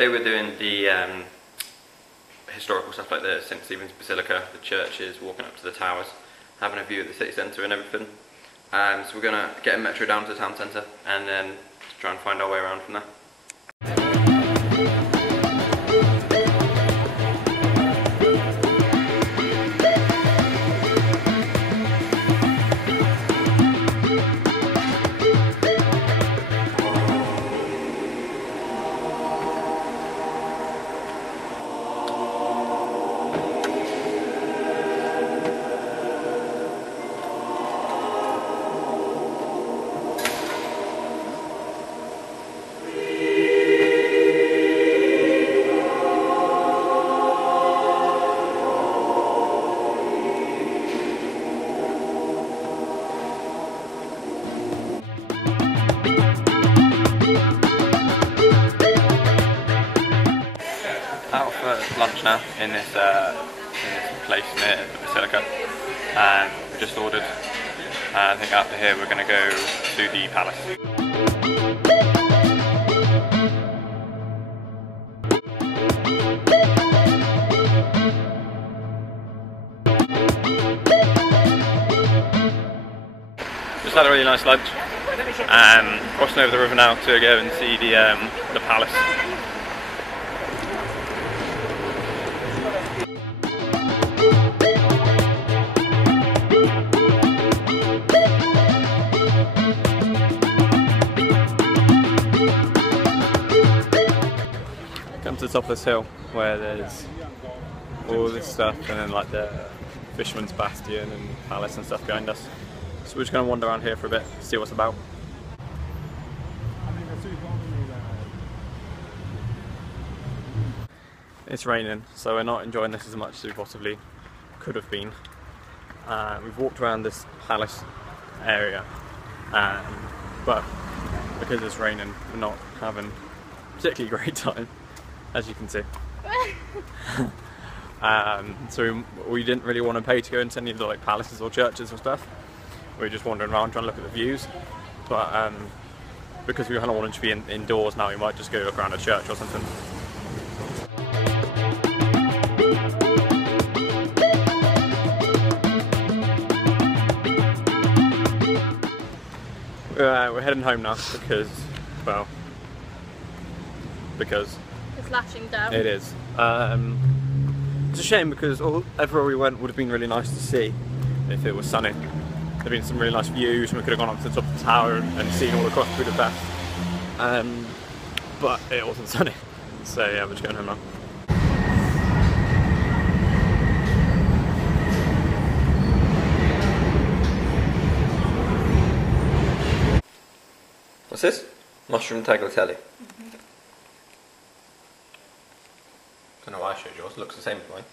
Today we're doing the historical stuff like the St. Stephen's Basilica, the churches, walking up to the towers, having a view of the city centre and everything. So we're going to get a metro down to the town centre and then try and find our way around from there. Out for lunch now in this place near the Basilica, and we just ordered. I think after here we're going to go to the palace. Just had a really nice lunch, crossing over the river now to go and see the palace. Come to the top of this hill where there's all this stuff and then like the Fisherman's Bastion and palace and stuff behind us. So we're just going to wander around here for a bit, see what's about. It's raining, so we're not enjoying this as much as we possibly could have been. We've walked around this palace area, but because it's raining, we're not having a particularly great time, as you can see. So we didn't really want to pay to go into any of the like palaces or churches or stuff. We were just wandering around trying to look at the views, but because we kind of wanted to be indoors now, we might just go look around a church or something. We're heading home now because, well, because it's lashing down. It is. It's a shame because everywhere we went would have been really nice to see if it was sunny. There'd been some really nice views and we could have gone up to the top of the tower and seen all across Budapest. But it wasn't sunny. So yeah, we're just going home now. What's this? Mushroom tagliatelle. Don't know why I showed yours. Looks the same as mine.